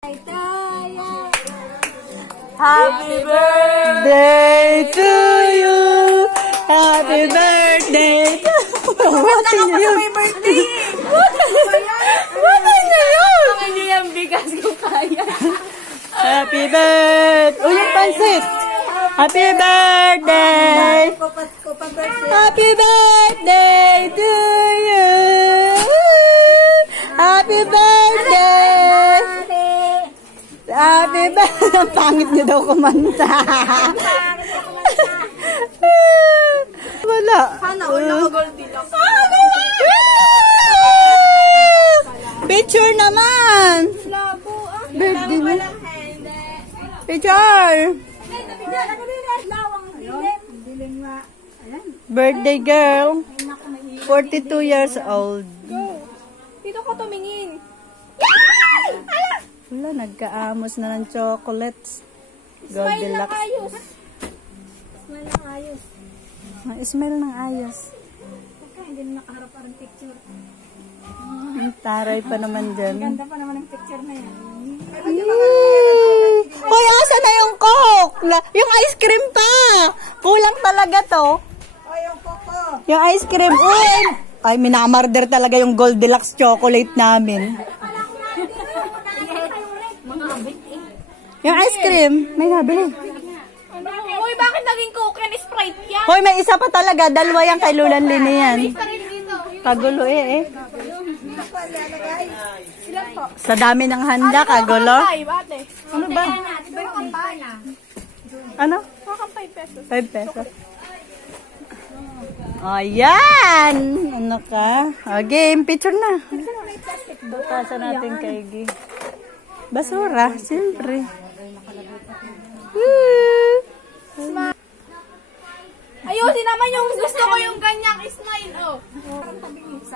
Happy birthday to you. Happy birthday to you. What na yun? May birthday. What na yun? Hindi yung bigas ko kaya. Happy birthday. Uy, yung pansit. Happy birthday. Happy birthday to you. Happy birthday. Happy birthday. Ang pangit niyo daw kumanta. Wala. Sana all naka-Goldilocks. Picture naman. Labo ah. Birthday. Picture. Birthday girl. 42 years old. Dito ko tumingin. Wala, nagkaamos na ng chocolates. Smile ng Goldilocks. ayos. Smile ng ayos. Smell ng ayos. Okay, hindi na nakaharap ang picture. Ang taray pa naman dyan. Ganda pa naman ang picture na yan. Hoy, asa na yung Coke? Yung ice cream pa. Kulang talaga to. Yung ice cream. Uy! Ay, minamarder talaga yung Goldilocks chocolate namin. Yung ice cream, may nabili. Uy, bakit naging Coke and Sprite yan? Hoy, may isa pa talaga. Dalawa yan kay Lulan Lini yan. Kagulo eh. Sa dami ng handa, kagulo. Ano ba? Ano? 5 pesos. 5 pesos. Ayan! Ano ka? O, game. Picture na. Butasan natin kay Gi. Basura, siyempre. Ayusin naman yung gusto ko yung ganyan.